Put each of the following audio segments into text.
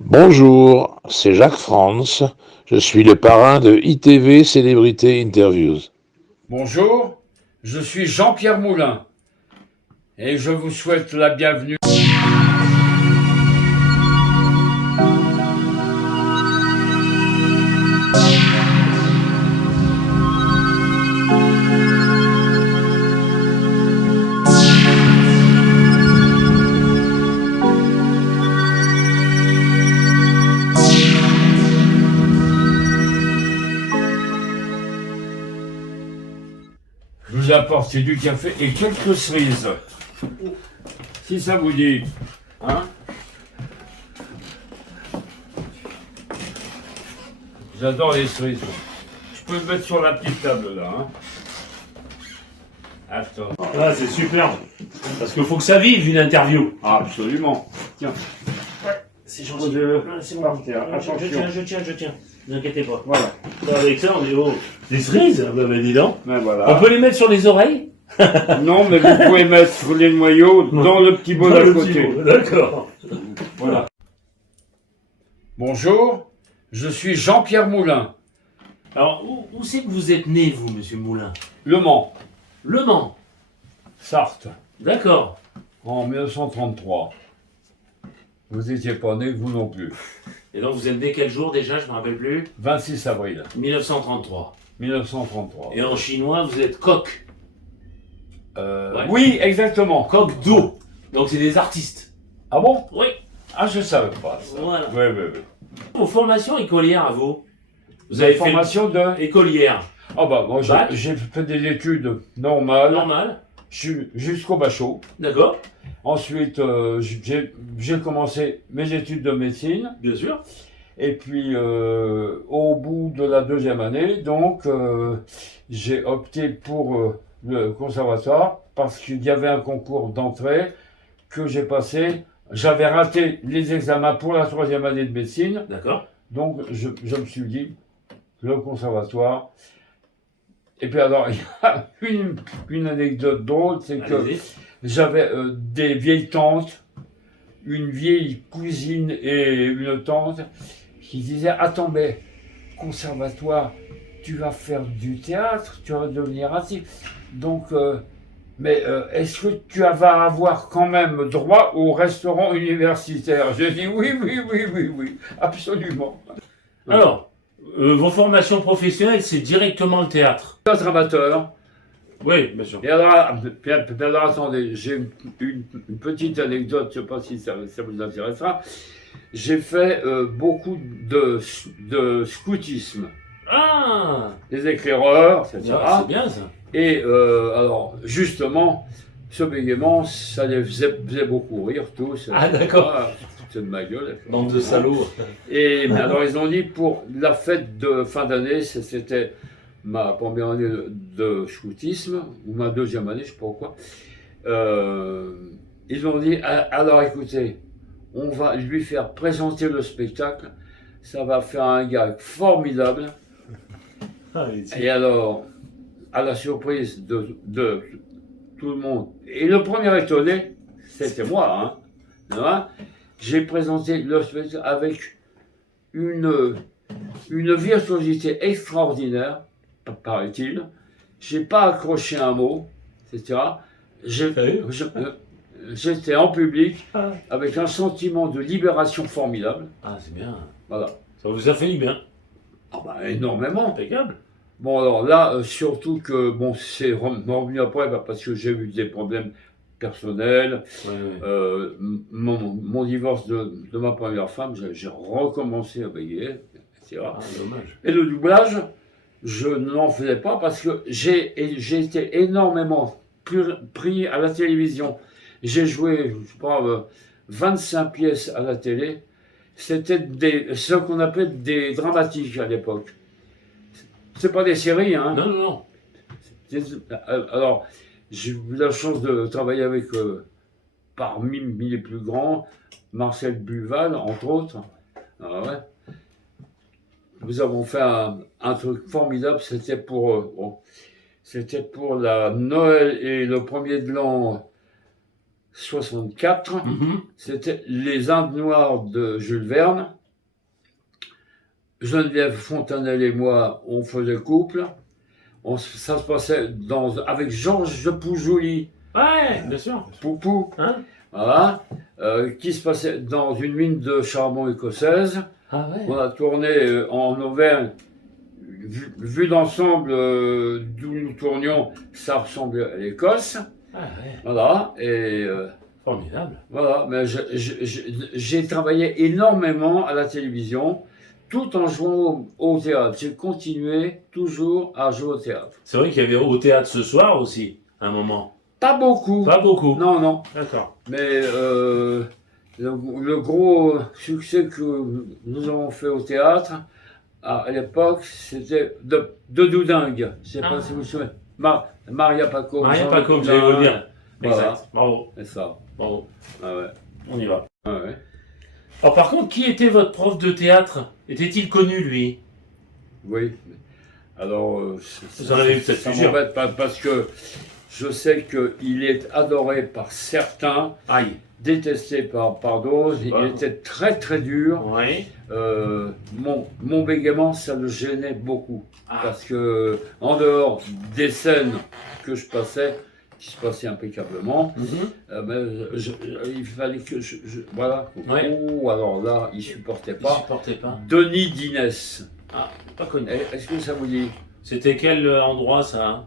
Bonjour, c'est Jacques France. Je suis le parrain de ITV Célébrité Interviews. Bonjour, je suis Jean-Pierre Moulin et je vous souhaite la bienvenue. Je vous ai apporté du café et quelques cerises. Si ça vous dit, hein? J'adore les cerises. Je peux le mettre sur la petite table là, hein? Attends. Ah, c'est super. Parce qu'il faut que ça vive une interview. Ah, absolument. Tiens. C'est gentil. C'est moi. Attention. Je tiens. Ne vous inquiétez pas. Voilà. Avec ça, on est au... Des cerises. Bah, dis donc. Ben voilà. On peut les mettre sur les oreilles? Non, mais vous pouvez mettre les noyaux dans le petit bol Dans à le côté. petit pot. D'accord. Voilà. Bonjour, je suis Jean-Pierre Moulin, Alors, où c'est que vous êtes né, vous, monsieur Moulin? Le Mans, Le Mans. Sarthe, D'accord. en 1933. Vous n'étiez pas né, vous non plus. Et donc, vous êtes né quel jour déjà? Je me rappelle plus. 26 avril 1933. 1933. Et en chinois, vous êtes coq. Ouais. Oui, exactement. Coq d'eau. Donc, c'est des artistes. Ah bon? Oui. Ah, je savais pas ça. Voilà. Oui. Vos formations écolières à vous? Vous avez fait Formation de... écolière. Ah bah, moi Bac. j'ai fait des études normales Normal. jusqu'au bachot. D'accord. Ensuite, j'ai commencé mes études de médecine. Bien sûr. Et puis, au bout de la deuxième année, donc, j'ai opté pour le conservatoire parce qu'il y avait un concours d'entrée que j'ai passé. J'avais raté les examens pour la troisième année de médecine, D'accord. donc je me suis dit, le conservatoire. Et puis alors, il y a une anecdote drôle, c'est que Allez-y. j'avais des vieilles tantes, une vieille cousine et une tante qui disaient « Attends, mais conservatoire, tu vas faire du théâtre, tu vas devenir artiste. Donc, est-ce que tu vas avoir quand même droit au restaurant universitaire ?» J'ai dit « Oui, absolument. » Alors, vos formations professionnelles, c'est directement le théâtre. Théâtre amateur. Oui, bien sûr. Et alors, attendez, j'ai une petite anecdote, je ne sais pas si ça vous intéressera. J'ai fait beaucoup de scoutisme, Ah, des éclaireurs, etc. c'est bien ça. Et alors, justement, ce bégaiement, ça les faisait beaucoup rire tous. Ah, d'accord. Ah, c'est de ma gueule. Bande de salauds. Et mais alors, ils ont dit pour la fête de fin d'année, c'était ma première année de scoutisme, ou ma deuxième année, je ne sais pas pourquoi. Ils ont dit, alors écoutez, on va lui faire présenter le spectacle, ça va faire un gag formidable. Et alors, à la surprise de tout le monde, et le premier étonné, c'était moi, hein, j'ai présenté le spectacle avec une virtuosité extraordinaire, paraît-il. J'ai pas accroché un mot, etc. J'étais en public avec un sentiment de libération formidable. Ah, c'est bien. Voilà. Ça vous a fait du bien. Ah bah, énormément. Impeccable. Bon, alors là, surtout que, bon, c'est revenu après parce que j'ai eu des problèmes personnels. Ouais. Mon divorce de ma première femme, j'ai recommencé à bégayer, etc. Ah, dommage. Et le doublage, je n'en faisais pas parce que j'ai été énormément pris à la télévision. J'ai joué, je sais pas, 25 pièces à la télé. C'était ce qu'on appelait des dramatiques à l'époque. C'est pas des séries, hein. Non. Alors, j'ai eu la chance de travailler avec, parmi les plus grands, Marcel Buval, entre autres. Ah ouais. Nous avons fait un truc formidable, c'était pour la Noël et le 1er de l'an 64. Mhm. C'était Les Indes Noires de Jules Verne. Geneviève Fontanelle et moi, on faisait couple. Ça se passait avec Georges Poujouli, Ouais, bien sûr. Poupou, Hein? voilà, qui se passait dans une mine de charbon écossaise. Ah ouais. On a tourné en Auvergne. Vu d'ensemble, d'où nous tournions, ça ressemblait à l'Écosse. Ah ouais. Voilà, et Formidable. voilà, mais j'ai travaillé énormément à la télévision, tout en jouant au théâtre. J'ai continué toujours à jouer au théâtre. C'est vrai qu'il y avait au théâtre ce soir aussi, un moment. Pas beaucoup. Pas beaucoup. Non, non. D'accord. Mais le gros succès que nous avons fait au théâtre, à l'époque, c'était de Doudingue. Je ne sais pas si vous vous souvenez. Maria Paco. Maria Jean Paco, Leclerc. j'allais vous le dire. Voilà. Exact. Bravo. C'est ça. Bravo. Ah ouais. On y va. Ah ouais. Alors par contre, qui était votre prof de théâtre? Était-il connu, lui? Oui. Alors, Vous en avez eu peut-être ça plusieurs. m'embête pas parce que je sais qu'il est adoré par certains, Aïe. détesté par d'autres. Il Ah. était très très dur. Oui. Mon bégaiement, ça le gênait beaucoup. Ah. Parce que, en dehors des scènes que je passais, qui se passaient impeccablement, Mhm. mais il fallait que voilà. Ouais. Oh, alors là, il supportait Il pas. supportait pas. Denis Dinès. Ah, pas connu. Est-ce que ça vous dit? C'était quel endroit ça, hein?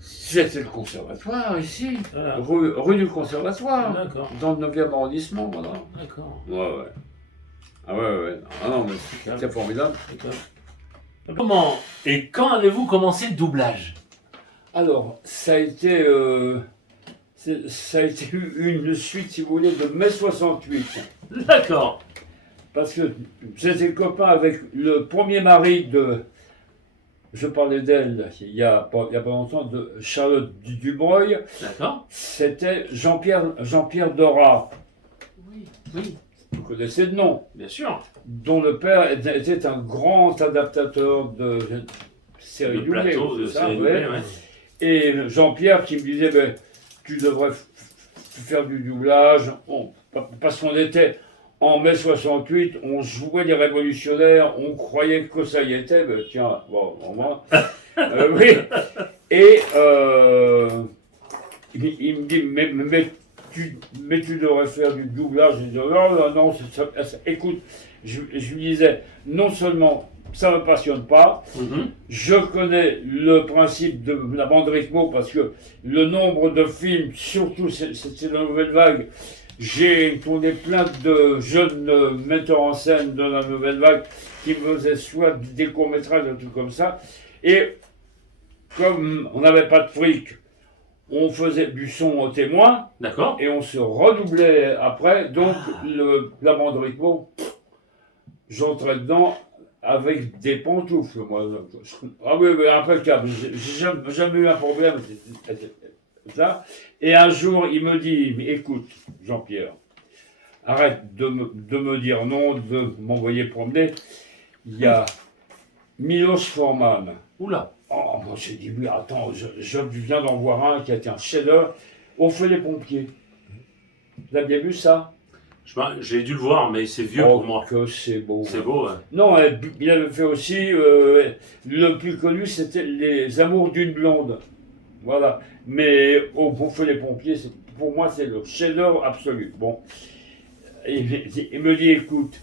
C'était le conservatoire ici, Voilà. rue du conservatoire, D'accord. dans le 9e arrondissement, voilà. D'accord. Ouais, ouais. Ah ouais, ouais. Ah non, mais c'était formidable. D'accord. Comment et quand avez-vous commencé le doublage? Alors, ça a été une suite, si vous voulez, de mai 68. D'accord. Parce que j'étais copain avec le premier mari de... Je parlais d'elle il y a pas longtemps, de Charlotte Dubreuil. D'accord. C'était Jean-Pierre Dorat. Oui. Oui. Vous connaissez le nom. Bien sûr. Dont le père était un grand adaptateur de séries Le doublées, plateau de c'est ça, série ouais. doublée, ouais. Et Jean-Pierre qui me disait, ben, tu devrais faire du doublage, parce qu'on était en mai 68, on jouait les révolutionnaires, on croyait que ça y était, ben, tiens, bon, au moins. Oui. Et il me dit, mais tu devrais faire du doublage. Je dis, non, écoute, je lui disais, non seulement ça ne me passionne pas, Mhm. je connais le principe de la bande rythmo parce que le nombre de films, surtout c'est la nouvelle vague, j'ai tourné plein de jeunes metteurs en scène de la nouvelle vague qui me faisaient soit des courts-métrages, des trucs comme ça. Et comme on n'avait pas de fric, on faisait du son au témoin D'accord. et on se redoublait après. Donc la bande rythmo, j'entrais dedans avec des pantoufles, moi. Ah oui, impeccable. J'ai jamais eu un problème. Ça. Et un jour, il me dit, écoute, Jean-Pierre, arrête de me dire non, de m'envoyer promener. Il y a Milos Forman. Oula. Oh, moi j'ai dit, mais attends, je viens d'en voir un qui a été un chef-d'œuvre. On fait les pompiers. Vous avez bien vu ça? J'ai dû le voir, mais c'est vieux Oh, pour moi. que c'est beau. C'est beau, ouais. Non, il avait fait aussi, le plus connu, c'était Les Amours d'une blonde. Voilà. Mais on fait les pompiers, pour moi, c'est le chef-d'œuvre absolu. Bon. Il me dit, écoute,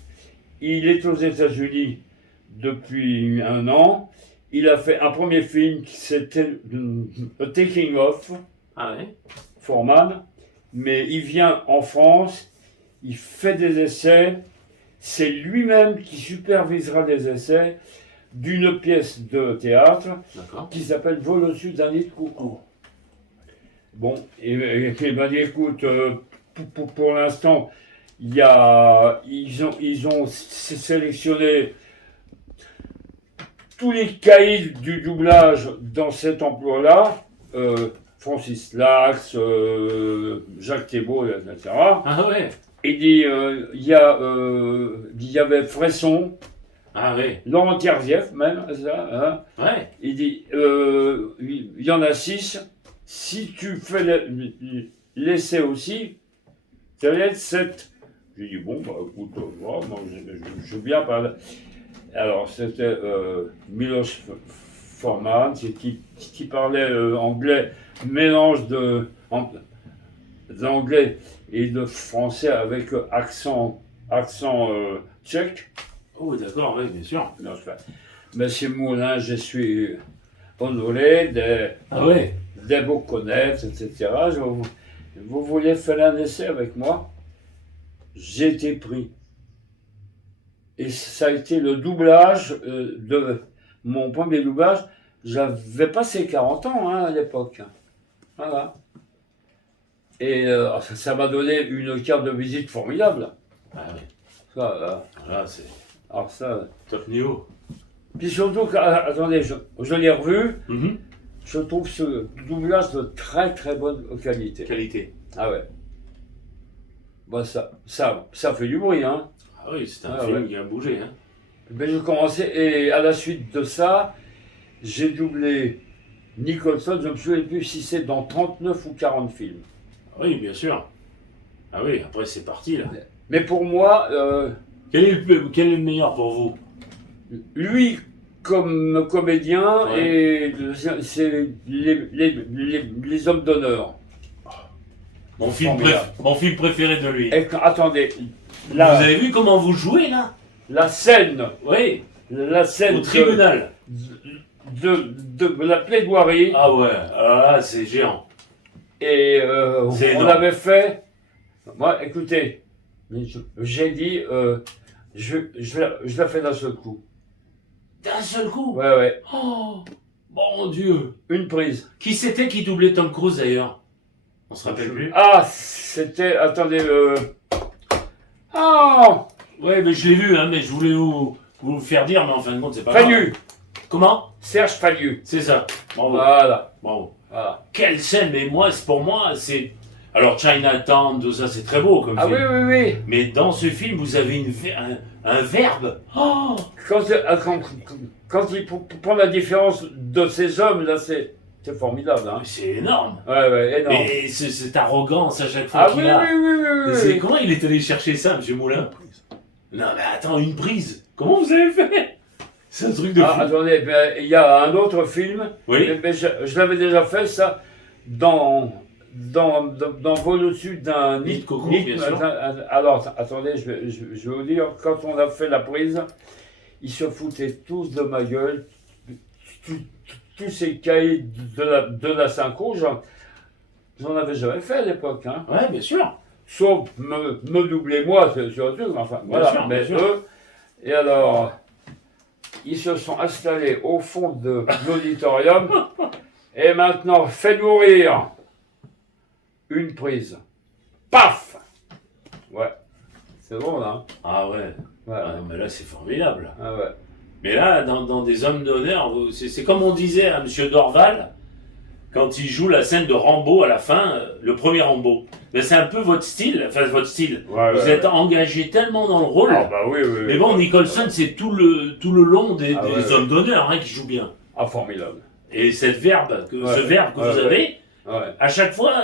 il est aux États-Unis depuis un an. Il a fait un premier film, c'était A Taking Off, Ah ouais. Forman. Mais il vient en France, il fait des essais. C'est lui-même qui supervisera les essais d'une pièce de théâtre D'accord. qui s'appelle Vol au-dessus d'un nid de coucou. Bon, et il m'a dit, écoute, pour l'instant, ils ont sélectionné tous les caïds du doublage dans cet emploi-là, Francis Lax, Jacques Thébault, etc. Ah ouais. Il dit, il y avait Fresson, Ah ouais. Laurent Terzieff même, ça, hein. Ouais. Il dit, il y en a 6. Si tu fais laissé aussi Télé 7. J'ai dit, bon, bah écoute, moi, je veux bien parler. Alors, c'était Miloš Forman, qui parlait anglais, mélange d'anglais et de français avec accent tchèque. Oh, d'accord, oui, bien sûr. Non, Monsieur Moulin, je suis honoré Ah ouais. de vous connaître, etc. Vous vouliez faire un essai avec moi? J'ai été pris. Et ça a été le doublage de mon premier doublage. J'avais passé 40 ans à l'époque. Voilà. Et ça m'a donné une carte de visite formidable. Ah oui. Ça, Là, c'est alors ça. top niveau. Puis surtout, attendez, je l'ai revu. Mhm. Je trouve ce doublage de très très bonne qualité. Qualité. Ah ouais. Bah ça fait du bruit, hein. Ah oui, c'est un Ah film ouais. qui a bougé, hein. Ben, je commençais, et à la suite de ça, j'ai doublé Nicholson, je me souviens plus si c'est dans 39 ou 40 films. Ah oui, bien sûr. Ah oui, après c'est parti là. Mais pour moi, Quel est le meilleur pour vous? lui comme comédien, Ouais. et c'est les hommes d'honneur. Mon film, Formidable. mon film préféré de lui. Et attendez, Vous avez vu comment vous jouez là? la scène Oui, au au tribunal. de la plaidoirie, Ah ouais, alors là c'est géant. et C'est on énorme. avait fait. Moi, écoutez, j'ai dit, je la fais d'un seul coup. D'un seul coup. Ouais, ouais. Oh, mon Dieu. Une prise. Qui c'était qui doublait Tom Cruise d'ailleurs? On se rappelle plus. Ah, c'était. Attendez, ah, Ouais, mais je l'ai vu, hein, mais je voulais vous le faire dire, mais en fin de compte c'est pas Fallu. grave. Comment? Serge Fallu. C'est ça. Bravo. Voilà. Bravo. Voilà. Quelle scène, mais moi, pour moi, c'est... Alors, Chinatown, tout ça, c'est très beau comme Ah oui, film. oui, oui. Mais dans ce film, vous avez un verbe. Oh, Quand il prend la différence de ces hommes, là, c'est formidable. Hein. c'est énorme. Ouais, ouais, énorme. Et cette arrogance à chaque fois Ah qu'il oui, a. oui, oui, oui, oui, C'est- oui. Comment il est allé chercher ça, M. Moulin? Non, mais attends, une prise. Comment vous avez fait? C'est un truc de fou. Ah, attendez, ben, il y a un autre film. Oui. Mais je l'avais déjà fait, ça, dans Vol au-dessus d'un Nid de coco, bien sûr. Alors, attendez, je vais vous dire, quand on a fait la prise, ils se foutaient tous de ma gueule. Tous ces cahiers de la synchro, j'en avais jamais fait à l'époque. Hein. Ouais, bien sûr. Sauf me doubler moi, c'est surtout. Enfin, Bien voilà. sûr, Mais bien sûr. eux, et alors, ils se sont installés au fond de l'auditorium. Et maintenant, faites-nous rire. Une prise. Paf! Ouais. C'est drôle, hein? Ah ouais. Ouais. Ah non, mais là, c'est formidable. Ah ouais. Mais là, dans des hommes d'honneur, c'est comme on disait à M. Dorval, quand il joue la scène de Rambo à la fin, le premier Rambo. Mais c'est un peu votre style, enfin votre style. Ouais, Vous ouais, êtes ouais. engagé tellement dans le rôle. Ah bah oui, oui. Mais oui. bon, Nicholson, c'est tout le long des Ah ouais, hommes d'honneur hein, qui jouent bien. Ah, formidable. Et cette verbe, ce Ouais. verbe que Ouais, vous ouais. avez, Ouais. à chaque fois,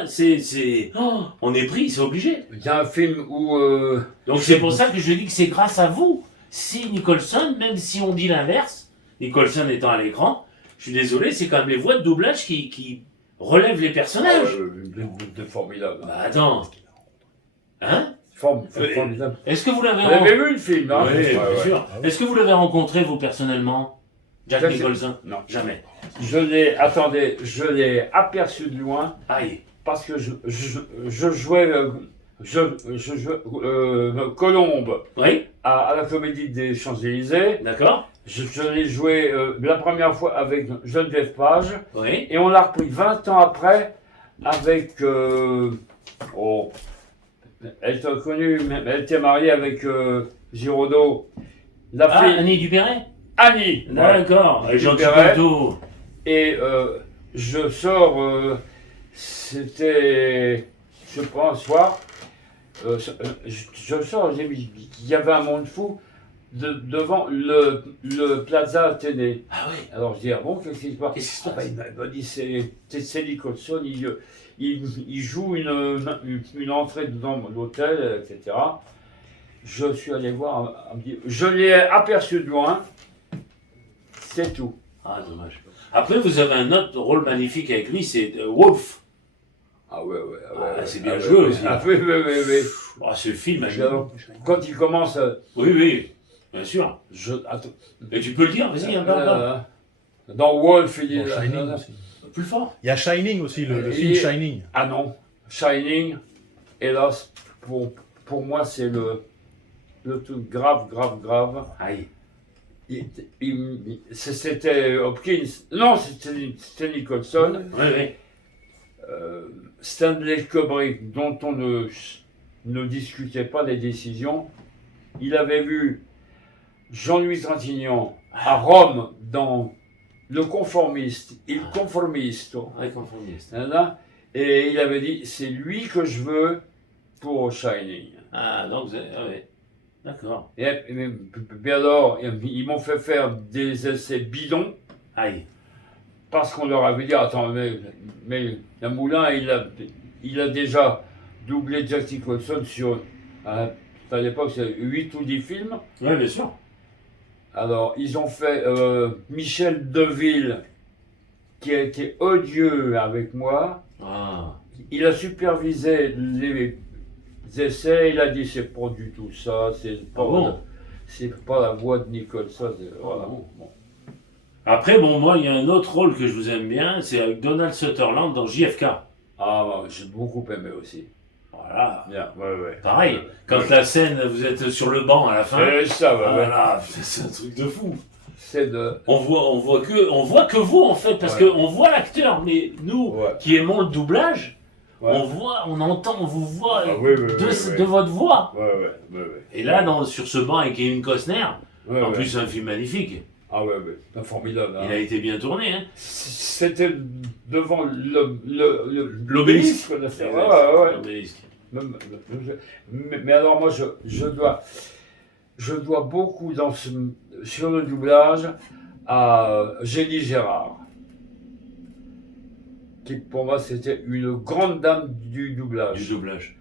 oh, on est pris, c'est obligé. Il y a un film où... Donc c'est pour ça que je dis que c'est grâce à vous. Si Nicholson, même si on dit l'inverse, Nicholson étant à l'écran, je suis désolé, c'est quand même les voix de doublage qui relèvent les personnages. C'est formidable. Bah attends. Hein Formidable. Est-ce que vous l'avez Vous avez vu le film, hein? Oui, Ouais, bien ouais. sûr. Est-ce que vous l'avez rencontré, vous, personnellement? Jack Jack- Nicholson? Non. Jamais. Je l'ai aperçu de loin Aïe. parce que je jouais, Colombe Oui, à la Comédie des Champs-Élysées. d'accord. Je l'ai joué la première fois avec Geneviève Page Oui. et on l'a repris 20 ans après avec... elle était connue, mais elle était mariée avec Giraudot. La Ah, fille Annie Dupéret? Annie. Ouais. D'accord. Et Jean Dupéret. Ticoto. Et je sors, c'était, je pense, un soir, je sors, il y avait un monde fou. devant le Plaza Athénée. Ah oui. Alors je dis, ah bon, qu'est-ce qui se passe? Qu'est-ce qui se Ah, passe? il m'a dit, c'est Nicholson, il joue une entrée dans l'hôtel, etc. Je suis allé voir, je l'ai aperçu de loin, c'est tout. Ah, dommage. Après, vous avez un autre rôle magnifique avec lui, c'est Wolf. Ah ouais. Ah, c'est bien joué aussi. Ah oui. Oh, ce film, Quand il commence, oui, bien sûr. attends. Et tu peux le dire, vas-y, parle. Dans Wolf, il est Dans Shining aussi. Plus fort. Il y a Shining aussi, le film Shining. Ah non, Shining, hélas, pour moi, c'est le truc grave. Aïe. C'était Hopkins, non, c'était Nicholson, Oui. Stanley Kubrick, dont on ne discutait pas des décisions. Il avait vu Jean-Louis Trintignant à Rome dans Le Conformiste, Il Conformisto, Conformiste. et il avait dit c'est lui que je veux pour Shining. Ah, donc vous avez... Ah, oui. D'accord. Et alors, ils m'ont fait faire des essais bidons. Aïe. Parce qu'on leur avait dit, attends, mais la Moulin, il a déjà doublé Jack Nicholson sur, à l'époque, c'est 8 ou 10 films. Oui, bien sûr. Alors, ils ont fait Michel Deville, qui a été odieux avec moi. Ah. Il a supervisé les essais, il a dit, c'est pas du tout ça, c'est pas la voix de Nicholson. Voilà. Bon. Après, moi, il y a un autre rôle que je vous aime bien, c'est avec Donald Sutherland dans JFK. Ah, j'ai beaucoup aimé aussi. Voilà. Bien, ouais. Pareil, quand la scène, vous êtes sur le banc à la fin. C'est ça, ouais. Voilà, c'est un truc de fou. C'est de... On voit que vous, en fait, parce qu'on voit l'acteur, mais nous, qui aimons le doublage, on entend, on vous voit de votre voix. Ouais. Et là, sur ce banc avec Kevin Costner, en plus, c'est un film magnifique. Ah ouais, formidable. Il a été bien tourné, hein. C'était devant l'obélisque. L'obélisque. Mais alors moi, je dois beaucoup sur le doublage à Génie Gérard, qui pour moi c'était une grande dame du doublage.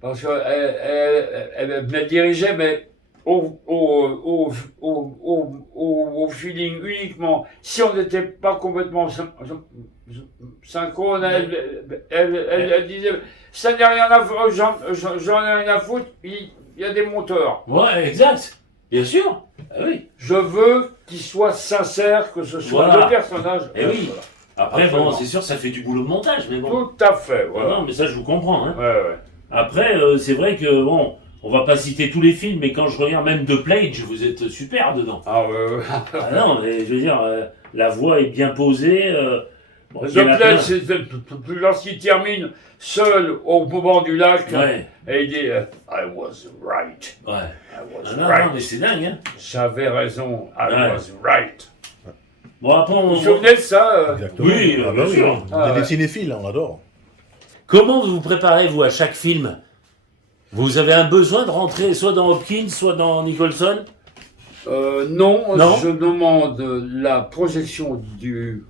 Parce qu'elle me dirigeait, mais au feeling uniquement. Si on n'était pas complètement synchrone, elle disait ça n'est rien à foutre, j'en ai rien à foutre, il y a des monteurs. Ouais, exact, bien sûr. Ah oui. Je veux qu'il soit sincère, que ce soit le personnage. Et oui. Après, bon, c'est sûr, ça fait du boulot de montage, mais bon. Tout à fait, voilà. Non, mais ça, je vous comprends. Hein. Ouais. Après, c'est vrai que, bon, on va pas citer tous les films, mais quand je regarde même The Pledge, vous êtes super dedans. Ah ouais. Ah non, mais je veux dire, la voix est bien posée. The Pledge, c'est lorsqu'il termine seul au bord du lac, et il dit I was right. Ouais. I was right. Non, mais c'est dingue, hein. J'avais raison, I was right. Bon, après, vous vous souvenez de ça Exactement. Oui, bien sûr. On est des cinéphiles, on adore. Comment vous préparez, vous, à chaque film? Vous avez un besoin de rentrer soit dans Hopkins, soit dans Nicholson? Non, je demande la projection du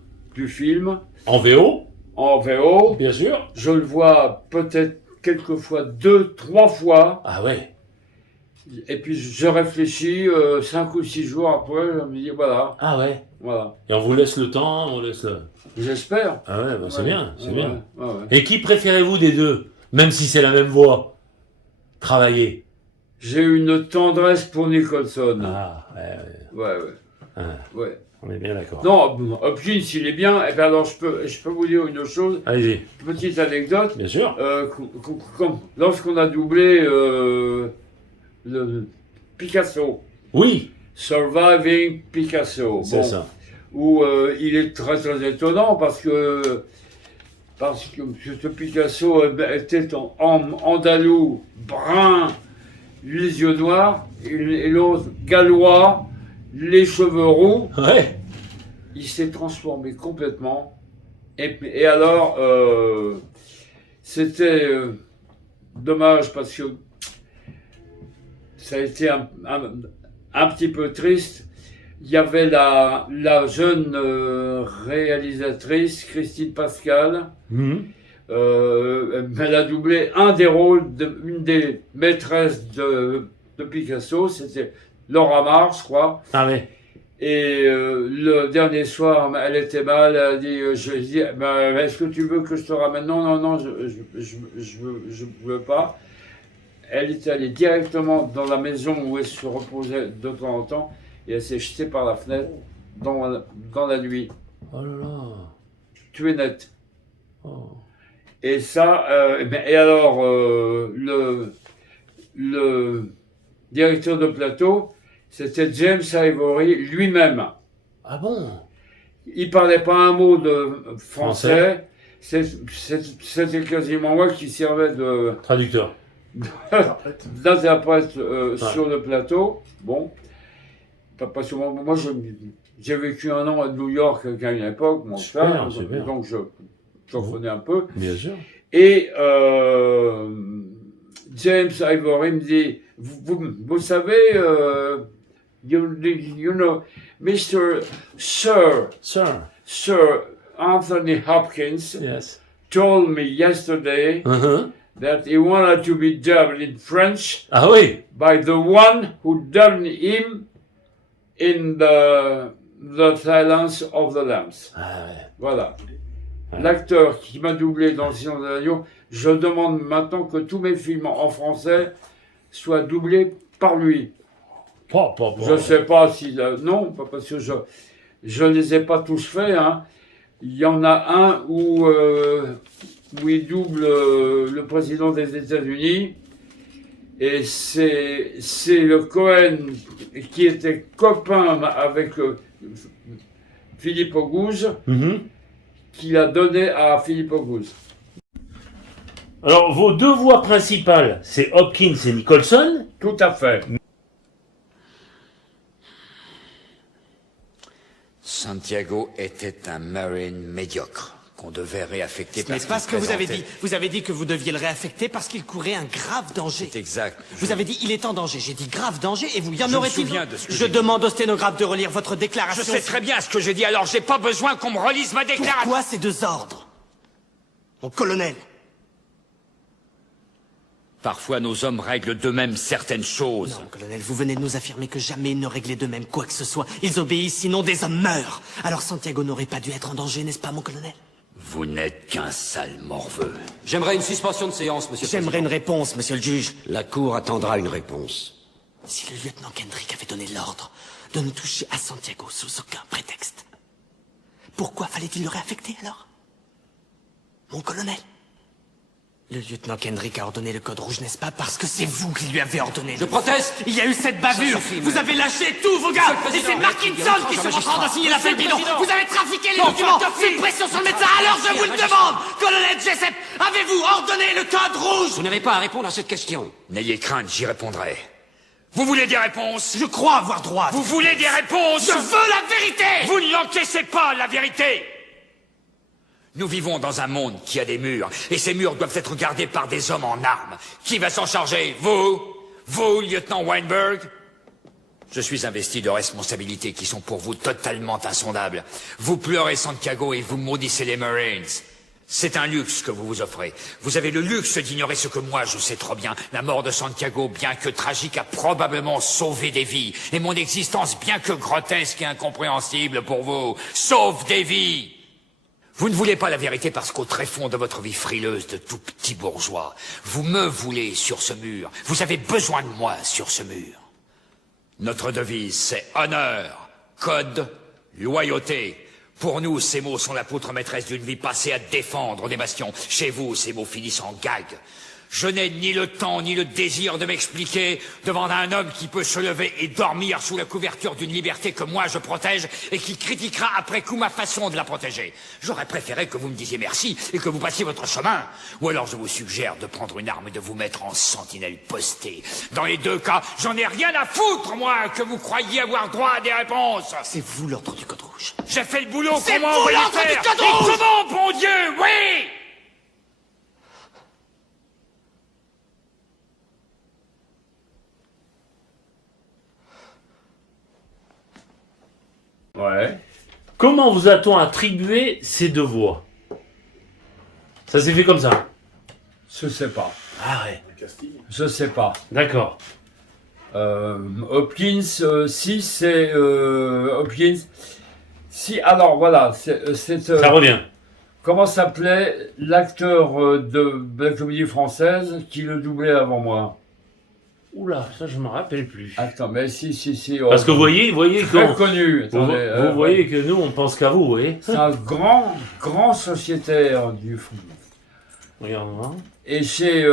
film. En VO? En VO. Bien sûr. Je le vois peut-être quelquefois 2-3 fois. Ah ouais. Et puis je réfléchis 5 ou 6 jours après, je me dis voilà. Ah ouais. Voilà. Et on vous laisse le temps, on laisse le... J'espère. Ah ouais, c'est bien, c'est bien. Ouais. Et qui préférez-vous des deux? Même si c'est la même voix. Travailler. J'ai une tendresse pour Nicholson. Ah, ouais. Ouais. On est bien d'accord. Non, Hopkins, il est bien. Et bien alors, je peux vous dire une autre chose. Allez-y. Petite anecdote. Bien sûr. Lorsqu'on a doublé le Picasso. Oui. Surviving Picasso. C'est ça. Où il est très très étonnant parce que ce Picasso était en andalou, brun, les yeux noirs, et l'autre gallois, les cheveux roux. Ouais. Il s'est transformé complètement. Et alors, c'était dommage parce que ça a été un petit peu triste. Il y avait la jeune réalisatrice, Christine Pascal. Elle a doublé un des rôles une des maîtresses de Picasso, c'était Laura Marr, je crois. Ah ouais. Et le dernier soir, elle était mal, elle a dit, je lui ai dit, ben, est-ce que tu veux que je te ramène? Non, non, non, je veux pas. Elle est allée directement dans la maison où elle se reposait de temps en temps, et elle s'est jetée par la fenêtre dans la nuit. Oh là là. Tuée net. Oh. Et ça, et alors, le directeur de plateau, c'était James Ivory lui-même. Ah bon? Il parlait pas un mot de français. C'était quasiment moi qui servais Traducteur. d'interprète sur le plateau. Bon, parce que moi j'ai vécu un an à New York à une époque, mon frère, donc je connais un peu. Bien sûr. Et James Ivory me dit, vous savez, you know, Mr. Sir Anthony Hopkins Yes. told me yesterday that he wanted to be dubbed in French Ah oui. by the one who dubbed him in the Silence of the Lambs. Ah ouais. Voilà. L'acteur qui m'a doublé dans Le Silence de l'agneau, je demande maintenant que tous mes films en français soient doublés par lui. Je ne sais pas si... non, parce que je ne les ai pas tous faits. Hein. Il y en a un où il double le président des États-Unis. Et c'est le Cohen qui était copain avec Philippe Auguste qui l'a donné à Philippe Auguste. Alors, vos deux voix principales, c'est Hopkins et Nicholson. Tout à fait. Santiago était un Marine médiocre qu'on devait réaffecter. Ce n'est pas ce que vous avez dit. Vous avez dit que vous deviez le réaffecter parce qu'il courait un grave danger. C'est exact. Vous avez dit il est en danger. J'ai dit grave danger et vous, y en Je me aurait-il? souviens de ce que Je j'ai dit. demande au sténographe de relire votre déclaration. Je sais très bien ce que j'ai dit, alors j'ai pas besoin qu'on me relise ma déclaration. Pourquoi ces deux ordres? Mon colonel. Parfois nos hommes règlent d'eux-mêmes certaines choses. Non, colonel, vous venez de nous affirmer que jamais ils ne réglaient d'eux-mêmes quoi que ce soit. Ils obéissent, sinon des hommes meurent. Alors Santiago n'aurait pas dû être en danger, n'est-ce pas, mon colonel? Vous n'êtes qu'un sale morveux. J'aimerais une suspension de séance, monsieur le J'aimerais Président. une réponse, monsieur le juge. La Cour attendra une réponse. Si le lieutenant Kendrick avait donné l'ordre de ne toucher à Santiago sous aucun prétexte, pourquoi fallait-il le réaffecter alors? Mon colonel. Le lieutenant Kendrick a ordonné le code rouge, n'est-ce pas? Parce que c'est vous qui lui avez ordonné. Je proteste. Il y a eu cette bavure. Ça suffit, Vous avez lâché tous vos gars. Et c'est Markinson qui se montre de signer l'appel bidon. Vous avez trafiqué les documents. Fait pression sur le médecin. Alors je vous le demande, colonel Jessup, avez-vous ordonné le code rouge? Vous n'avez pas à répondre à cette question. N'ayez crainte, j'y répondrai. Vous voulez des réponses? Je crois avoir droit. Vous voulez des réponses? Je veux la vérité. Vous ne l'encaissez pas, la vérité! Nous vivons dans un monde qui a des murs, et ces murs doivent être gardés par des hommes en armes. Qui va s'en charger? Vous? Vous, lieutenant Weinberg? Je suis investi de responsabilités qui sont pour vous totalement insondables. Vous pleurez Santiago et vous maudissez les Marines. C'est un luxe que vous vous offrez. Vous avez le luxe d'ignorer ce que moi je sais trop bien. La mort de Santiago, bien que tragique, a probablement sauvé des vies. Et mon existence, bien que grotesque et incompréhensible pour vous, sauve des vies. Vous ne voulez pas la vérité parce qu'au tréfonds de votre vie frileuse de tout petit bourgeois, vous me voulez sur ce mur. Vous avez besoin de moi sur ce mur. Notre devise, c'est honneur, code, loyauté. Pour nous, ces mots sont la poutre maîtresse d'une vie passée à défendre des bastions. Chez vous, ces mots finissent en gag. Je n'ai ni le temps ni le désir de m'expliquer devant un homme qui peut se lever et dormir sous la couverture d'une liberté que moi je protège et qui critiquera après coup ma façon de la protéger. J'aurais préféré que vous me disiez merci et que vous passiez votre chemin. Ou alors je vous suggère de prendre une arme et de vous mettre en sentinelle postée. Dans les deux cas, j'en ai rien à foutre, moi, que vous croyiez avoir droit à des réponses. C'est vous l'ordre du code rouge. J'ai fait le boulot C'est qu'on m'a vous envoyé l'ordre du faire. code Et rouge. comment, bon Dieu, oui! Ouais. Comment vous a-t-on attribué ces deux voix? Ça s'est fait comme ça? Je sais pas. Ah ouais. Je sais pas. D'accord. Hopkins, si c'est Hopkins. Si, alors voilà, Ça revient. comment s'appelait l'acteur de la comédie française qui le doublait avant moi? Oula, ça je me rappelle plus. Attends, mais si. Parce que vous voyez très quand connu. vous, Attendez, vous voyez que nous on pense qu'à vous, vous voyez. c'est un grand sociétaire du foot. Regarde, hein. Et chez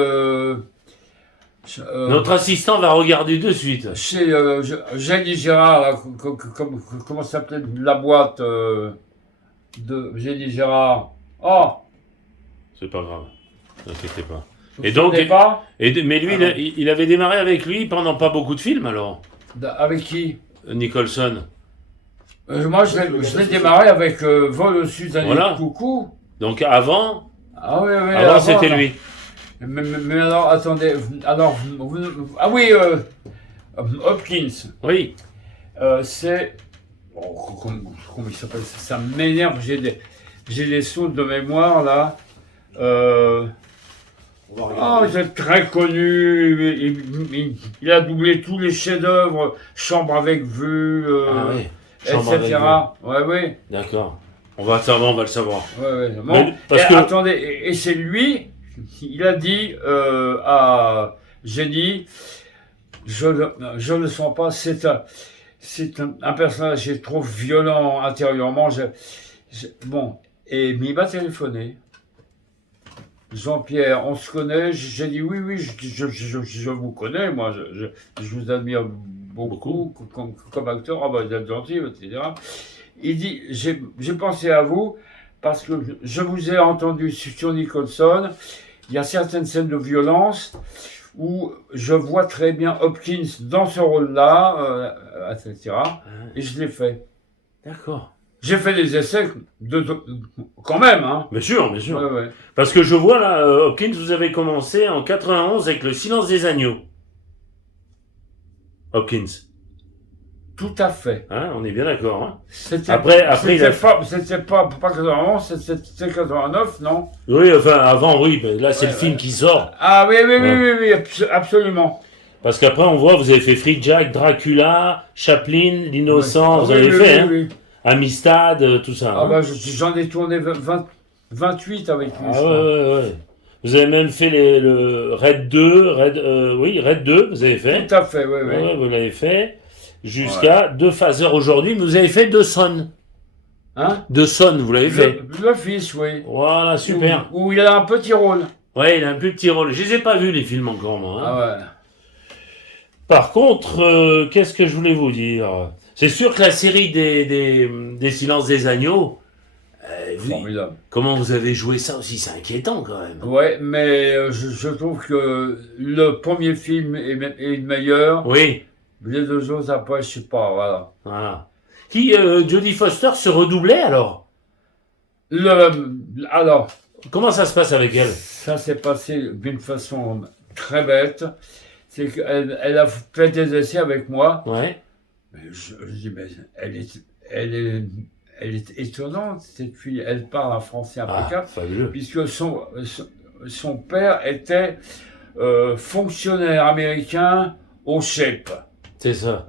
Notre assistant va regarder de suite. chez Jenny Gérard, là, comment s'appelait la boîte de Jenny Gérard? Oh, C'est pas grave, n'inquiétez pas. vous Et vous donc, souvenez pas mais lui, Ah. il avait démarré avec lui pendant pas beaucoup de films alors, Avec qui? Nicholson. Moi, je l'ai démarré avec Vol au-dessus d'un Voilà. nid de coucou. Donc avant, Ah oui, avant c'était là. lui. Mais alors, attendez, alors, ah oui, Hopkins, Oui. c'est, comment il s'appelle, ça m'énerve, j'ai des sauts de mémoire là. C'est très connu, il a doublé tous les chefs-d'œuvre, Chambre avec vue, Ah oui. Chambre avec etc. vous. Ouais. D'accord. On va le savoir, on va le savoir. Ouais. Bon, Mais parce et que- attendez, et c'est lui, il a dit à Jenny, je ne sens pas, c'est un personnage qui est trop violent intérieurement. Bon, mais il m'a téléphoné. Jean-Pierre, on se connaît. J'ai dit oui, je vous connais, moi, je vous admire beaucoup comme acteur. Ah bah, vous êtes gentil, etc. Il dit, j'ai pensé à vous parce que je vous ai entendu sur Nicholson. Il y a certaines scènes de violence où je vois très bien Hopkins dans ce rôle-là, etc. Et je l'ai fait. D'accord. J'ai fait des essais quand même, hein. Bien sûr, bien sûr. Ouais. Parce que je vois là, Hopkins, vous avez commencé en 91 avec Le Silence des agneaux. Hopkins. Tout à fait. Hein, on est bien d'accord. Hein. C'était Après, il a- c'était pas 91, c'était 89, non? Oui, enfin, avant, oui. Ben là, c'est le film qui sort. Ah oui, absolument. Parce qu'après, on voit, vous avez fait Free Jack, Dracula, Chaplin, L'Innocent, vous avez fait, hein. Oui. Amistad, tout ça. Ah hein. bah, j'en ai tourné 28 avec lui. Ah je crois. ouais. Vous avez même fait le Red 2, Red 2, vous avez fait. Tout à fait, oui. Ouais, vous l'avez fait. Jusqu'à deux phaseurs aujourd'hui, mais vous avez fait deux Son. Hein? Deux Son, vous l'avez fait. Le fils, oui. Voilà, super. Où il a un petit rôle. Ouais, il a un plus petit rôle. Je les ai pas vus, les films encore, moi. Hein. Ah ouais. Par contre, qu'est-ce que je voulais vous dire? C'est sûr que la série des Silences des Agneaux, Formidable. comment vous avez joué ça aussi, c'est inquiétant quand même. Ouais, mais je trouve que le premier film est meilleur. Oui, Les deux autres, après, je sais pas, voilà. voilà. Jodie Foster se redoublait alors? Alors, Comment ça se passe avec elle? ça s'est passé d'une façon très bête. C'est qu'elle a fait des essais avec moi. Ouais. Mais je dis, mais elle est étonnante, cette fille. Elle parle un français impeccable. Fabuleux. Puisque son père était fonctionnaire américain au SHEP. C'est ça.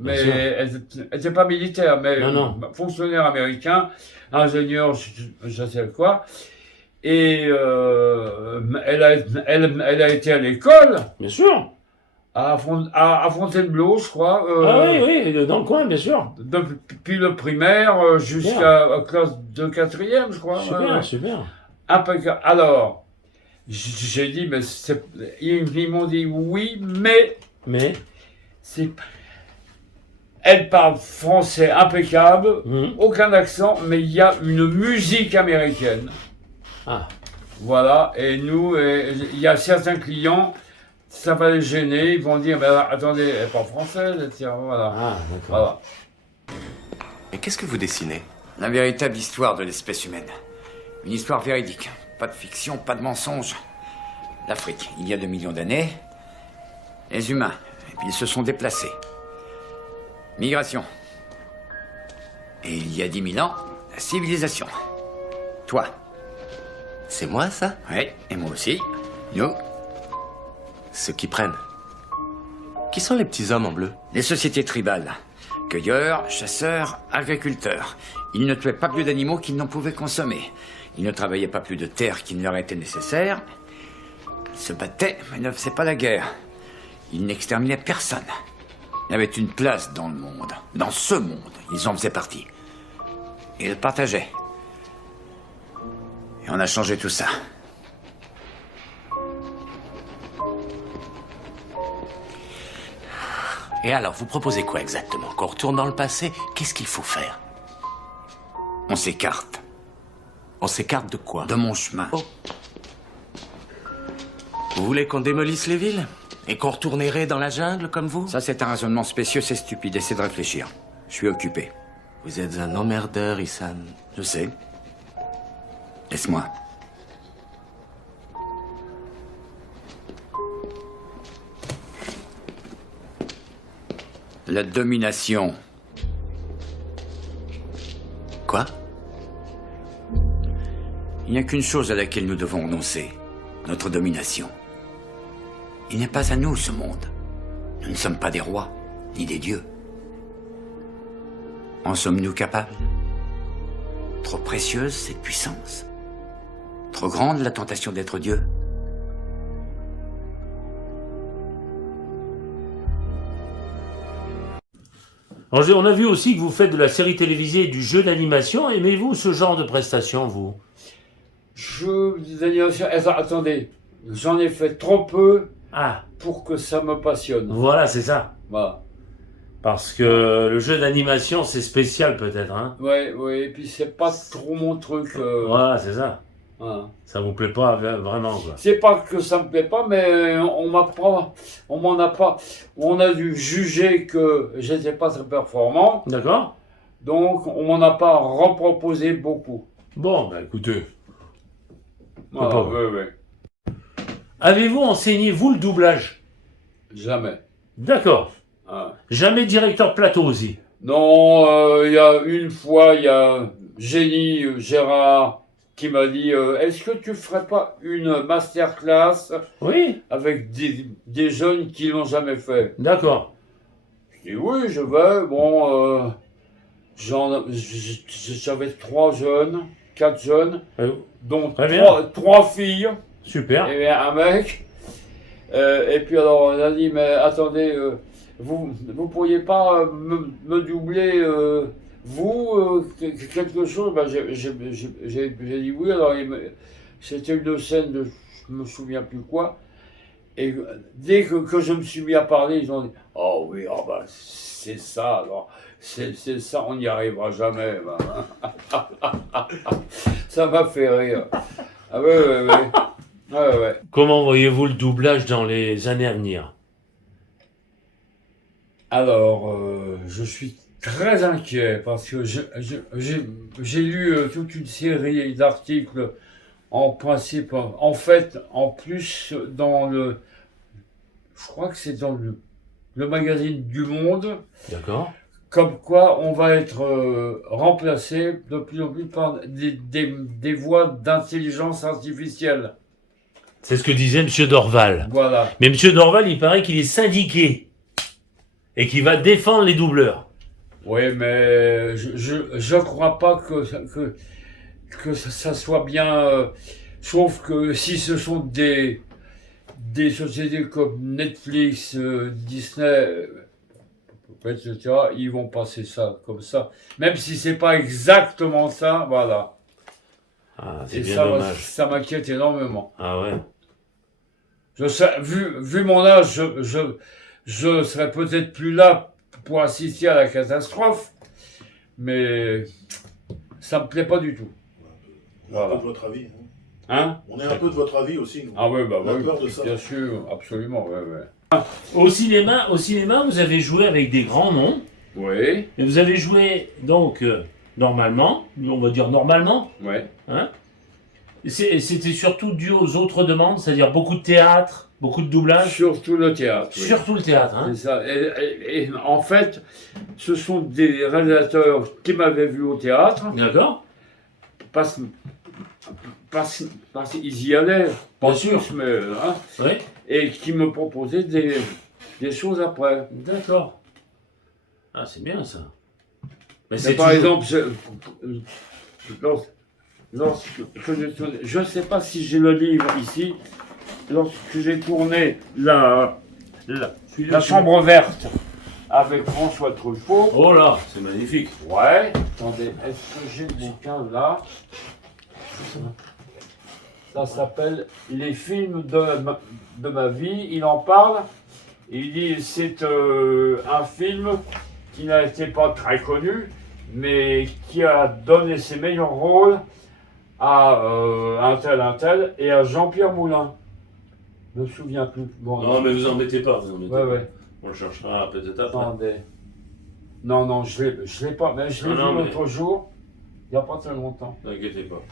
Mais Bien sûr. elle n'était pas militaire, mais Non. fonctionnaire américain, ingénieur, je sais quoi. Et elle a été à l'école, Bien sûr. à Fontainebleau, je crois. Ah oui, dans le coin, bien sûr. Depuis le primaire jusqu'à classe de 4e, je crois. Super, Ouais. super. Impeccable. Alors, j'ai dit, mais ils m'ont dit oui, mais elle parle français impeccable, aucun accent, mais il y a une musique américaine. Ah. Voilà, et nous, il y a certains clients, ça va les gêner, ils vont dire, mais attendez, elle parle française, etc. Voilà. Ah, d'accord. Voilà. Et qu'est-ce que vous dessinez? La véritable histoire de l'espèce humaine. Une histoire véridique. Pas de fiction, pas de mensonge. L'Afrique, il y a 2 millions d'années, les humains, et puis ils se sont déplacés. Migration. Et il y a 10 000 ans, la civilisation. Toi. C'est moi, ça? Oui, et moi aussi. Nous. Ceux qui prennent. Qui sont les petits hommes en bleu? Les sociétés tribales. Cueilleurs, chasseurs, agriculteurs. Ils ne tuaient pas plus d'animaux qu'ils n'en pouvaient consommer. Ils ne travaillaient pas plus de terre qu'il ne leur était nécessaire. Ils se battaient, mais ne faisaient pas la guerre. Ils n'exterminaient personne. Ils avaient une place dans le monde. Dans ce monde, ils en faisaient partie. Ils le partageaient. Et on a changé tout ça. Et alors, vous proposez quoi exactement? Qu'on retourne dans le passé? Qu'est-ce qu'il faut faire? On s'écarte. On s'écarte de quoi? De mon chemin. Oh. Vous voulez qu'on démolisse les villes? Et qu'on retournerait dans la jungle comme vous? Ça, c'est un raisonnement spécieux, c'est stupide. Essaie de réfléchir. Je suis occupé. Vous êtes un emmerdeur, Issam. Je sais. Laisse-moi. La domination. Quoi? Il n'y a qu'une chose à laquelle nous devons renoncer. Notre domination. Il n'est pas à nous, ce monde. Nous ne sommes pas des rois, ni des dieux. En sommes-nous capables? Trop précieuse, cette puissance? Trop grande, la tentation d'être Dieu? Alors, on a vu aussi que vous faites de la série télévisée et du jeu d'animation. Aimez-vous ce genre de prestations, vous? Attendez, j'en ai fait trop peu Ah, pour que ça me passionne. voilà, c'est ça. Voilà. Parce que le jeu d'animation, c'est spécial peut-être, hein? Ouais, et puis c'est pas trop mon truc. Voilà, c'est ça. Voilà. Ça vous plaît pas vraiment, quoi. C'est pas que ça me plaît pas, mais on m'en a pas. On a dû juger que j'étais pas très performant, D'accord? donc on m'en a pas reproposé beaucoup. Bon, bah écoutez. Voilà, pas ouais. Avez-vous enseigné, vous, le doublage? Jamais. D'accord. Ah. Jamais directeur de plateau aussi? Non, il y a une fois, il y a Génie Gérard qui m'a dit est-ce que tu ferais pas une masterclass Oui. avec des jeunes qui l'ont jamais fait? D'accord. Je dis oui, je vais. Bon, j'avais 4 jeunes, dont Très bien. 3 filles Super. et un mec. Et puis alors on a dit mais attendez, vous pourriez pas me doubler quelque chose? Ben, j'ai dit oui. Alors c'était une scène de je me souviens plus quoi. Et dès que je me suis mis à parler, ils ont dit oh oui, oh ben, c'est ça alors. C'est ça, on n'y arrivera jamais. Ben. Ça m'a fait rire. Ah ouais. Ouais. Comment voyez-vous le doublage dans les années à venir? Alors, je suis très inquiet parce que j'ai lu toute une série d'articles en principe, en fait, en plus je crois que c'est dans le magazine du Monde. D'accord. Comme quoi, on va être remplacé de plus en plus par des voix d'intelligence artificielle. C'est ce que disait M. Dorval. Voilà. Mais M. Dorval, il paraît qu'il est syndiqué et qu'il va défendre les doubleurs. Oui, mais je crois pas que ça soit bien. Sauf que si ce sont des sociétés comme Netflix, Disney, etc., ils vont passer ça comme ça. Même si c'est pas exactement ça, voilà. Ah, c'est Et bien ça, dommage. ça m'inquiète énormément. Ah ouais. Vu mon âge, je serais peut-être plus là pour assister à la catastrophe, mais ça me plaît pas du tout. On est un peu de votre avis. Hein? On est un peu de votre avis aussi, nous. Ah oui, bah On a oui, peur de ça. bien sûr, absolument, ouais. Au cinéma, vous avez joué avec des grands noms. Oui, Et vous avez joué, donc, normalement, on va dire normalement, ouais. hein, C'était surtout dû aux autres demandes, c'est-à-dire beaucoup de théâtre, beaucoup de doublage. Surtout le théâtre. Oui. Surtout le théâtre, hein. C'est ça. Et en fait, ce sont des réalisateurs qui m'avaient vu au théâtre. D'accord. Parce qu'ils y allaient, pas Bien sûr. tous, mais, hein, Oui. et qui me proposaient des choses après. D'accord. Ah, c'est bien ça. Mais Mais c'est par toujours- exemple, je ne sais pas si j'ai le livre ici, lorsque j'ai tourné la chambre verte avec François Truffaut. Oh là, c'est magnifique. Ouais, attendez, est-ce que j'ai le bouquin là? Ça s'appelle Les films de ma vie. Il en parle. Il dit c'est un film qui n'a été pas très connu, mais qui a donné ses meilleurs rôles à un tel, et à Jean-Pierre Moulin. Je me souviens plus. Bon, Non, mais vous embêtez pas, vous embêtez ouais, pas. ouais. On le cherchera peut-être après. Attendez. Non, je l'ai pas, mais je l'ai vu Non, mais- l'autre jour, il n'y a pas très longtemps. Ne vous inquiétez pas.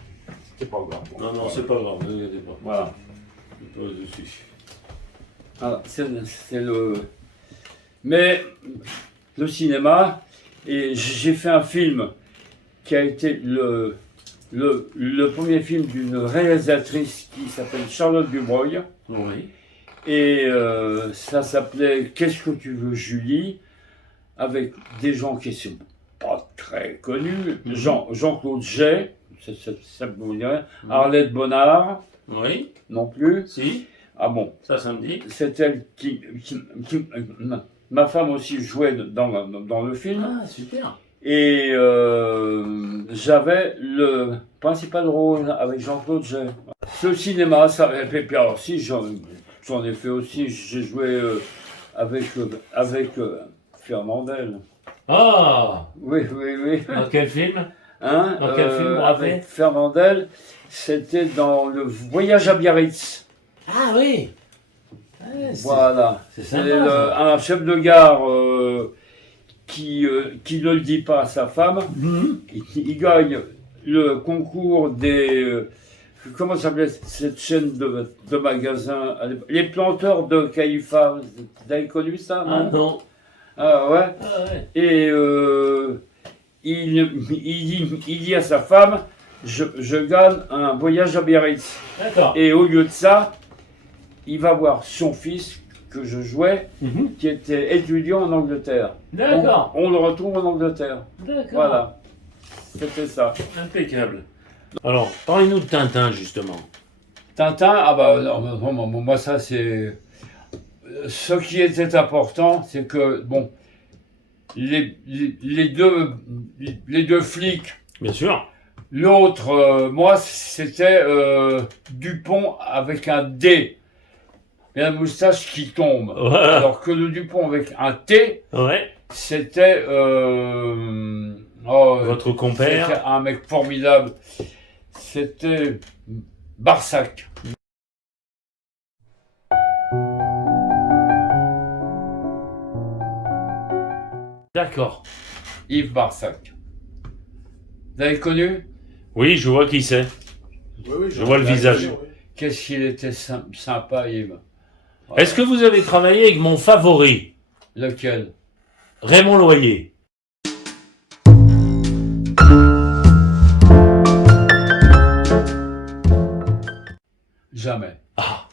C'est pas grave. Non, non, c'est pas grave, ne vous inquiétez pas. Voilà. Je pose dessus. Ah, c'est le. Mais le cinéma, et j'ai fait un film qui a été le premier film d'une réalisatrice qui s'appelle Charlotte Dubreuil. Oui. Et ça s'appelait Qu'est-ce que tu veux, Julie? Avec des gens qui sont pas très connus. Jean-Claude Jay, ça vous dirait. Arlette Bonnard, Oui. non plus. Si. Ah bon. Ça me dit. C'est elle qui ma femme aussi jouait dans le film. Ah, super. Et j'avais le principal rôle avec Jean-Claude Jay. Ce cinéma, ça. Et puis alors, si, j'en ai fait aussi. J'ai joué avec Fernandel. Ah. Oui. Dans quel film? Hein, Dans quel film, vous vous rappelez? avec Fernandel, c'était dans Le Voyage à Biarritz. Ah oui. Ouais, Voilà. c'est C'est sympa, un chef de gare qui ne le dit pas à sa femme. Il gagne le concours des... comment s'appelait cette chaîne de magasins? Les planteurs de Caïfa. Vous avez connu ça, Ah non? non. Ah ouais. Ah ouais. Et il dit à sa femme, je gagne un voyage à Biarritz. D'accord. Et au lieu de ça, il va voir son fils que je jouais, Mhm. qui était étudiant en Angleterre. D'accord. On le retrouve en Angleterre. D'accord. Voilà. C'était ça. Impeccable. Alors, parlez-nous de Tintin, justement. Tintin, ah bah non, moi ça c'est... Ce qui était important, c'est que, bon, les deux flics, Bien sûr. l'autre, moi, c'était Dupont avec un D et la moustache qui tombe. Voilà. Alors que le Dupont avec un T, Ouais. c'était... Votre compère. c'était un mec formidable. C'était Barsac. D'accord. Yves Barsac. Vous l'avez connu? Oui, je vois qui c'est. Oui, Je vois le visage. Oui. Qu'est-ce qu'il était sympa, Yves. Est-ce que vous avez travaillé avec mon favori, Lequel? Raymond Loyer? Jamais. Ah.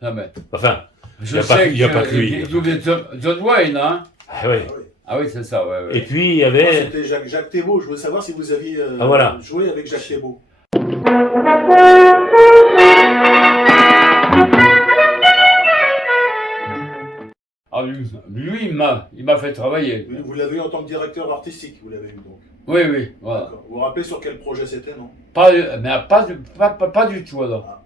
Jamais. Enfin, Je Y a pas- sais y a pas que lui. Il doublait John Wayne, hein? ah oui. Ah oui. Ah oui, c'est ça, ouais. Et puis, il y Moi, avait... c'était Jacques Thébault. Je voulais savoir si vous aviez Ah, voilà. joué avec Jacques Thébault. Ah, lui, il m'a fait travailler. Vous l'avez eu en tant que directeur artistique, vous l'avez eu donc. Oui, voilà. D'accord. Vous vous rappelez sur quel projet c'était, non? Pas du tout, alors.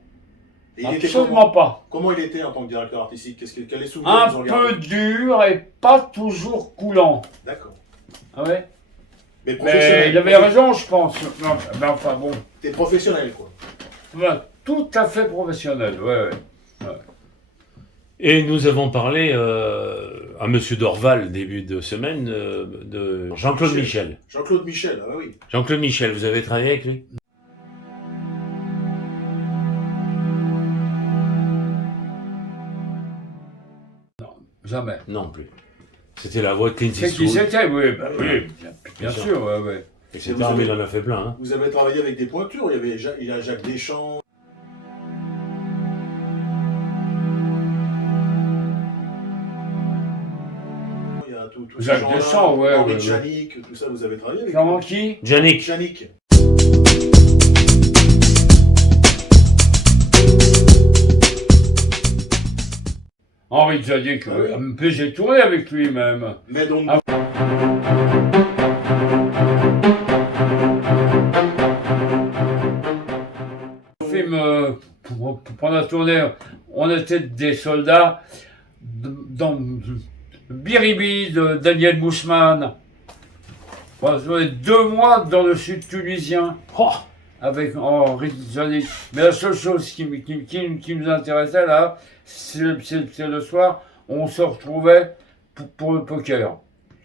Et il était Absolument pas. comment il était en tant que directeur artistique? Quel est souvenirs Un vous en gardez? peu dur et pas toujours coulant. D'accord. Ah ouais? Mais Mais professionnel. il avait raison, je pense. Non, mais enfin bon. T'es professionnel, quoi. Ouais, tout à fait professionnel, ouais. Et nous avons parlé à Monsieur Dorval, début de semaine, de Jean-Claude Michel. Jean-Claude Michel, ah bah oui. Jean-Claude Michel, vous avez travaillé avec lui? Jamais. Non plus. C'était la voix de Clint C'est qui Eastwood. c'était, oui, bah oui, bien sûr. sûr, ouais, ouais. Et Et cet vous homme, avez- il en a fait plein. Hein. Vous avez travaillé avec des pointures. Il y a Jacques Deschamps. Il y a tous ces Jacques gens-là. Deschamps, ouais, Henri ouais, ouais. Djanik, tout ça, vous avez travaillé avec Comment eux. qui? Yannick. Djanik. Henri Djanik, Ah oui. un peu j'ai tourné avec lui même. Mais donc, Ah. Film, pendant la tournée, on était des soldats dans Biribi de Daniel Mouchman. On est 2 mois dans le sud tunisien Oh, avec Henri Djanik. Mais la seule chose qui nous intéressait là, c'est le soir, on se retrouvait pour le poker.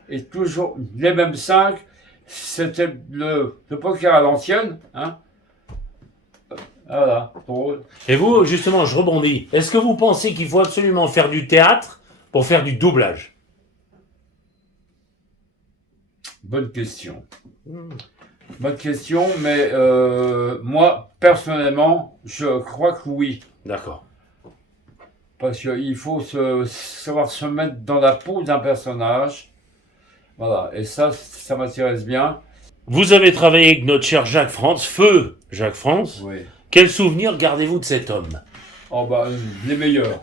Et toujours les mêmes 5, c'était le poker à l'ancienne. Hein. Voilà. et vous, justement, je rebondis. Est-ce que vous pensez qu'il faut absolument faire du théâtre pour faire du doublage? Bonne question. Bonne question, mais moi, personnellement, je crois que oui. D'accord. Parce qu'il faut savoir se mettre dans la peau d'un personnage. Voilà, et ça m'intéresse bien. Vous avez travaillé avec notre cher Jacques France, feu Jacques France. Oui. Quel souvenir gardez-vous de cet homme? Oh bah, les meilleurs.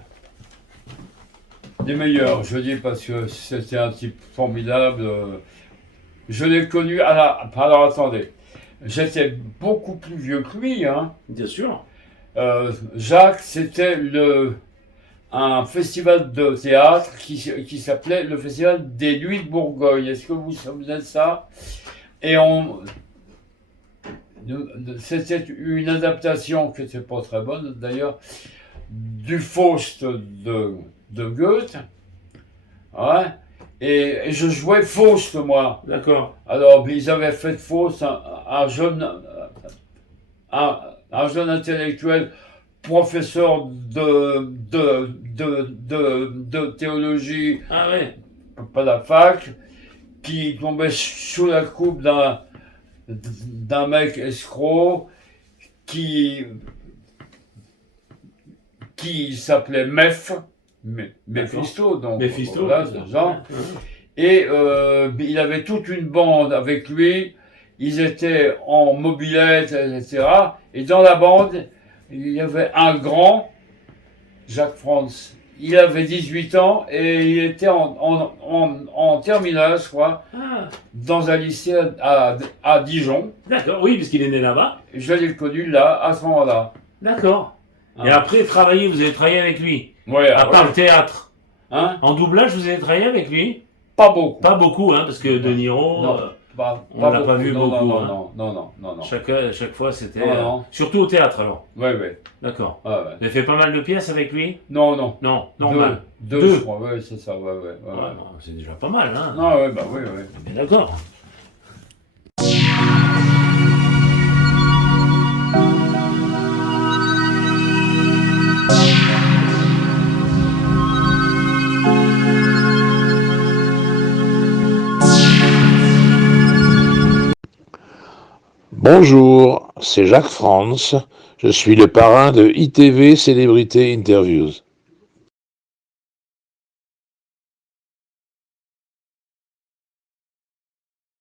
Les meilleurs, je dis, parce que c'était un type formidable. Je l'ai connu alors attendez, j'étais beaucoup plus vieux que lui, hein. Bien sûr. Jacques, c'était un festival de théâtre qui s'appelait le Festival des Nuits de Bourgogne. Est-ce que vous savez de ça? Et c'était une adaptation qui n'était pas très bonne d'ailleurs, du Faust de Goethe. Ouais. Et je jouais Faust, moi. D'accord. Alors, ils avaient fait de Faust un jeune intellectuel, professeur de théologie, Ah ouais. pas la fac, qui tombait sous la coupe d'un mec escroc qui s'appelait Méphisto, donc Méphisto. voilà, ce genre. Et il avait toute une bande avec lui, ils étaient en mobilette, etc. Et dans la bande, il y avait un grand, Jacques France. Il avait 18 ans et il était en terminale, je crois, Ah, dans un lycée à Dijon. d'accord, oui, puisqu'il est né là-bas. Je l'ai connu là, à ce moment-là. D'accord. Et Ah. après, travailler, vous avez travaillé avec lui. Ouais, À part le théâtre. hein? En doublage, vous avez travaillé avec lui? Pas beaucoup. Pas beaucoup, hein, parce que De Niro, Non. On l'a pas vu non, beaucoup, Non, hein. non. chaque fois, c'était... Non, non. surtout au théâtre, alors. Ouais. D'accord. Ouais. Vous avez fait pas mal de pièces avec lui? Non. Non, normal. Deux, je crois, ouais, c'est ça, ouais. Ouais, bon, c'est déjà pas mal, hein. Non, ouais, bah oui. Bien d'accord. Bonjour, c'est Jacques France. Je suis le parrain de ITV Célébrité Interviews.